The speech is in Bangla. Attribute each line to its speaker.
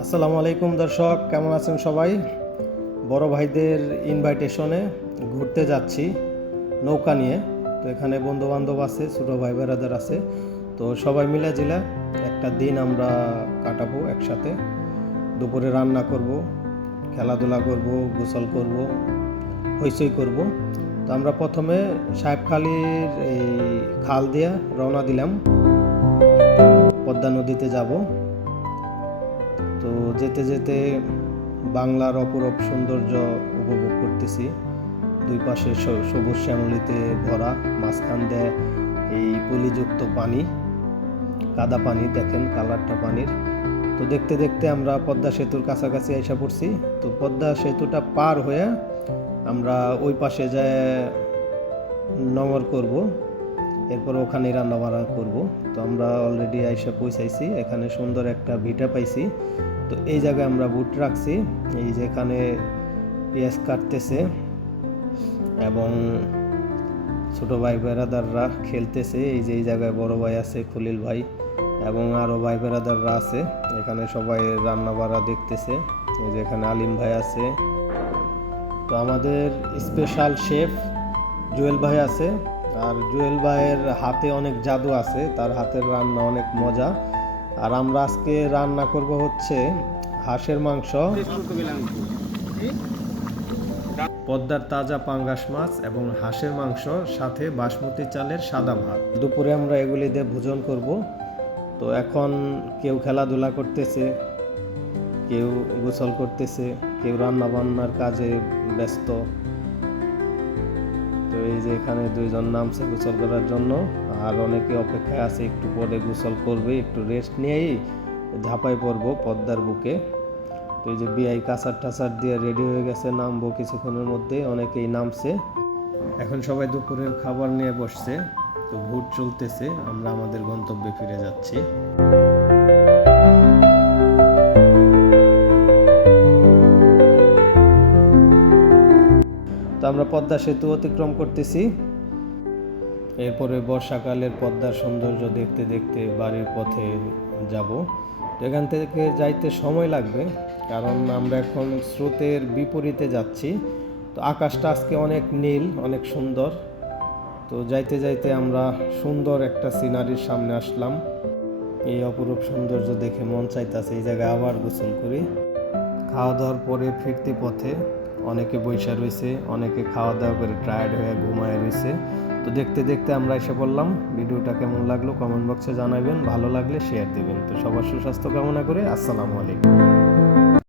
Speaker 1: আসসালামু আলাইকুম দর্শক, কেমন আছেন সবাই? বড় ভাইদের ইনভাইটেশনে ঘুরতে যাচ্ছি, নৌকা নিয়ে। তো এখানে বন্ধু বান্ধব আছে, ছোটো ভাই বেড়াদার আছে। তো সবাই মিলে জিলা একটা দিন আমরা কাটাবো একসাথে। দুপুরে রান্না করব, খেলাধুলা করব, গোসল করব, হইচই করব। তো আমরা প্রথমে সাহেবখালীর এই খাল দিয়ে রওনা দিলাম। পদ্মা নদীতে যাব। তো যেতে যেতে বাংলার অপরূপ সৌন্দর্য উপভোগ করতেছি। দুই পাশে সবুজ শ্যামলিতে ভরা মাঝখান দিয়ে এই পলিযুক্ত পানি, কাদা পানি, দেখেন কালারটা পানির। তো দেখতে দেখতে আমরা পদ্মা সেতুর কাছাকাছি এসে পড়ছি। তো পদ্মা সেতুটা পার হয়ে আমরা ওই পাশে যায় নঙর করব এরপর ওখানে রান্না বান্না করব। তো আমরা অলরেডি আইসা পৌঁছাইছি, এখানে সুন্দর একটা ভিটা পাইছি। তো এই জায়গায় আমরা বুট রাখছি, এই যে এখানে পেঁয়াজ কাটতেছে এবং ছোট ভাই বেড়াদাররা খেলতেছে, এই যে এই জায়গায় বড় ভাই আছে খলিল ভাই এবং আরও ভাই বেড়াদাররা আছে, এখানে সবাই রান্না বাড়া দেখতেছে, এই যে এখানে আলিম ভাই আছে। তো আমাদের স্পেশাল শেফ জুয়েল ভাই আছে আর জুয়েল ভাইয়ের হাতে অনেক জাদু আছে, তার হাতের রান্না অনেক মজা। আর আমরা আজকে রান্না করব হচ্ছে হাঁসের মাংস। পদ্মার তাজা পাঙ্গাস মাছ এবং হাঁসের মাংস, সাথে বাসমতি চালের সাদা ভাত। দুপুরে আমরা এগুলি দিয়ে ভোজন করব। তো এখন কেউ খেলাধুলা করতেছে, কেউ গোসল করতেছে, কেউ রান্না বান্নার কাজে ব্যস্ত। তো এই যে এখানে দুইজন নামছে গোসল করার জন্য। আর অনেকে অপেক্ষায় আছে, একটু পরে গোসল করবে, একটু রেস্ট নিয়েই ঝাঁপাই পড়ব পদ্মার বুকে। তো এই যে বিআই কাঁচার টাচার দিয়ে রেডি হয়ে গেছে, নামবো কিছুক্ষণের মধ্যে, অনেকেই নামছে। এখন সবাই দুপুরের খাবার নিয়ে বসছে, তো ভোট চলতেছে, আমরা আমাদের গন্তব্যে ফিরে যাচ্ছি। পদ্মা সেতু অতিক্রম করতেছি। এরপরে বর্ষাকালের পদ্মার সৌন্দর্য দেখতে দেখতে বাড়ির পথে যাব। এখান থেকে যাইতে সময় লাগবে, কারণ আমরা এখন স্রোতের বিপরীতে যাচ্ছি। তো আকাশটা আজকে অনেক নীল, অনেক সুন্দর। তো যাইতে যাইতে আমরা সুন্দর একটা সিনারির সামনে আসলাম। এই অপরূপ সৌন্দর্য দেখে মন চাইতেছে এই জায়গায় আবার গোসল করি। খাওয়া দাওয়ার পরে ফিরতি পথে অনেকে বৈশা রয়েছে, অনেকে খাওয়া দাওয়া করে টায়ার্ড হয়ে ঘুমায় রয়েছে। তো দেখতে দেখতে আমরা এসে বললাম ভিডিওটা কেমন লাগল? কমেন্ট বক্সে জানাবেন, ভালো লাগলে শেয়ার দিবেন। তো সবার সুস্বাস্থ্য কামনা করে, আসসালামু আলাইকুম।